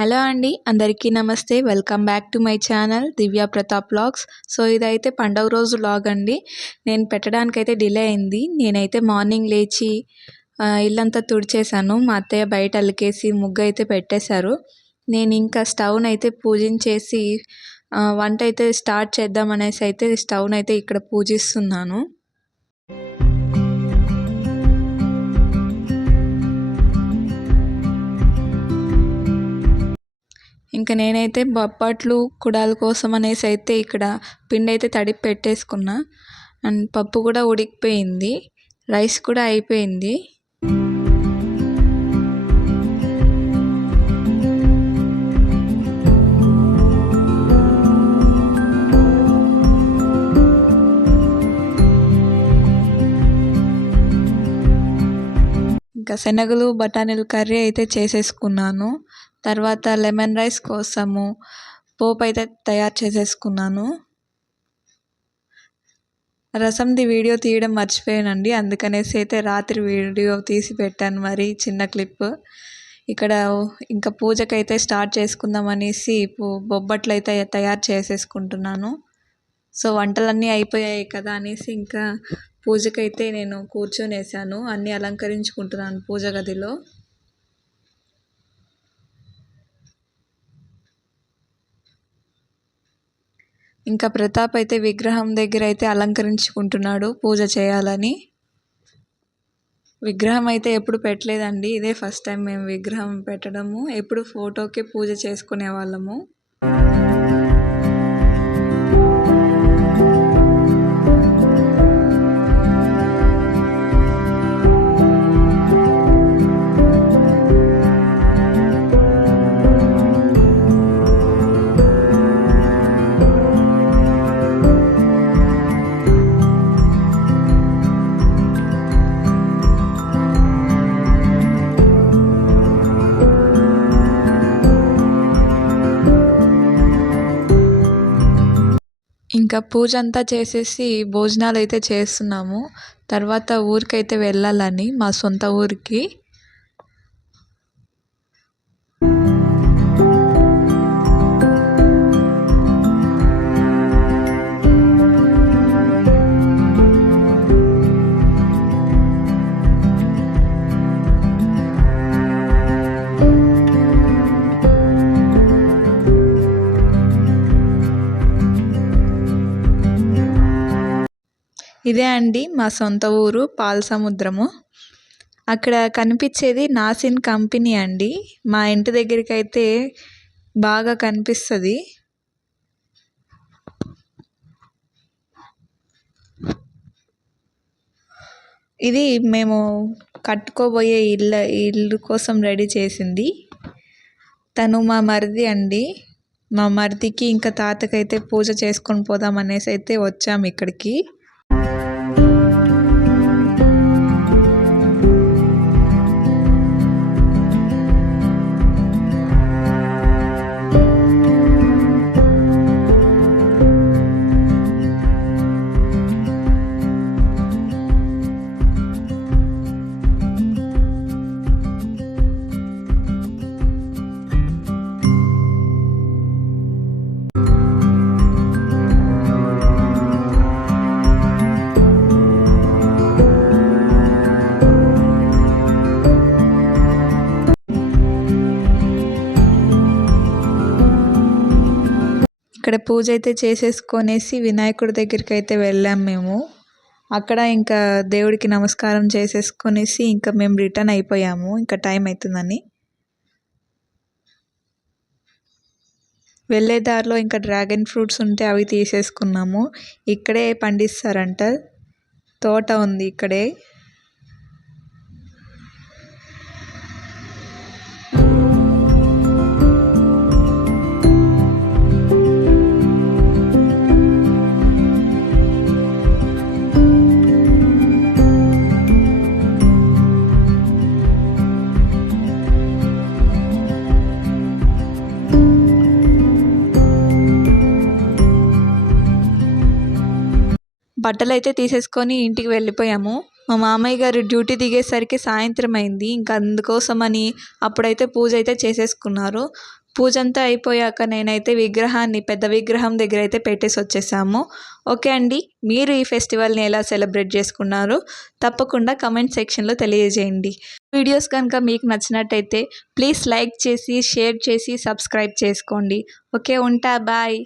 Hello అండి, అందరికీ నమస్తే. Welcome back to my channel Divya Pratap vlogs. So ఇదైతే పండగ రోజు వ్లాగ్ అండి. నేను పెట్టడానికైతే డిలే అయింది. నేనైతే మార్నింగ్ లేచి ఇల్లంతా తుడిచేసాను. మా అత్తయ్య బయట అలికేసి ముగ్గు అయితే పెట్టేశారు. నేను ఇంకా స్టవ్ని అయితే పూజించేసి వంట అయితే స్టార్ట్ చేద్దాం అనేసి అయితే స్టవ్ని అయితే ఇక్కడ పూజిస్తున్నాను. ఇంకా నేనైతే బొబ్బట్లు కుడాల కోసం అనేసి అయితే ఇక్కడ పిండి అయితే తడిపి పెట్టేసుకున్నా. అండ్ పప్పు కూడా ఉడికిపోయింది, రైస్ కూడా అయిపోయింది. ఇంకా శనగలు బఠానీలు కర్రీ అయితే చేసేసుకున్నాను. తర్వాత లెమన్ రైస్ కోసము పోపు అయితే తయారు చేసేసుకున్నాను. రసంది వీడియో తీయడం మర్చిపోయానండి, అందుకనేసి అయితే రాత్రి వీడియో తీసి పెట్టాను మరి చిన్న క్లిప్. ఇక్కడ ఇంకా పూజకైతే స్టార్ట్ చేసుకుందాం అనేసి బొబ్బట్లు అయితే తయారు చేసేసుకుంటున్నాను. సో వంటలన్నీ అయిపోయాయి కదా అనేసి ఇంకా పూజకైతే నేను కూర్చొనేసాను. అన్నీ అలంకరించుకుంటున్నాను పూజ గదిలో. ఇంకా ప్రతాప్ అయితే విగ్రహం దగ్గర అయితే అలంకరించుకుంటున్నాడు పూజ చేయాలని. విగ్రహం అయితే ఎప్పుడు పెట్టలేదండి, ఇదే ఫస్ట్ టైం మేము విగ్రహం పెట్టడము. ఎప్పుడు ఫోటోకే పూజ చేసుకునే వాళ్ళము. ఇంకా పూజ అంతా చేసేసి భోజనాలు అయితే చేస్తున్నాము. తర్వాత ఊరికైతే వెళ్ళాలని, మా సొంత ఊరికి. ఇదే అండి మా సొంత ఊరు పాలసముద్రము. అక్కడ కనిపించేది నాసిన్ కంపెనీ అండి. మా ఇంటి దగ్గరికి అయితే బాగా కనిపిస్తుంది. ఇది మేము కట్టుకోబోయే ఇల్లు కోసం రెడీ చేసింది. తను మా మరిది అండి. మా మరిదికి ఇంకా తాతకైతే పూజ చేసుకొని పోదాం అనేసి అయితే వచ్చాము ఇక్కడికి. ఇక్కడ పూజ అయితే చేసేసుకొనేసి వినాయకుడి దగ్గరికి అయితే వెళ్ళాం మేము. అక్కడ ఇంకా దేవుడికి నమస్కారం చేసేసుకొనేసి ఇంకా మేము రిటర్న్ అయిపోయాము, ఇంకా టైం అవుతుందని. వెళ్ళే దారిలో ఇంకా డ్రాగన్ ఫ్రూట్స్ ఉంటే అవి తీసేసుకున్నాము. ఇక్కడే పండిస్తారంట, తోట ఉంది ఇక్కడే. బట్టలు అయితే తీసేసుకొని ఇంటికి వెళ్ళిపోయాము. మా మామయ్య గారు డ్యూటీ దిగేసరికి సాయంత్రం అయింది. ఇంకా అందుకోసమని అప్పుడైతే పూజ అయితే చేసేసుకున్నారు. పూజ అంతా అయిపోయాక నేనైతే విగ్రహాన్ని పెద్ద విగ్రహం దగ్గర అయితే పెట్టేసి వచ్చేసాము. ఓకే అండి, మీరు ఈ ఫెస్టివల్ని ఎలా సెలబ్రేట్ చేసుకున్నారో తప్పకుండా కమెంట్ సెక్షన్లో తెలియజేయండి. వీడియోస్ కనుక మీకు నచ్చినట్టయితే ప్లీజ్ లైక్ చేసి షేర్ చేసి సబ్స్క్రైబ్ చేసుకోండి. ఓకే, ఉంటా, బాయ్.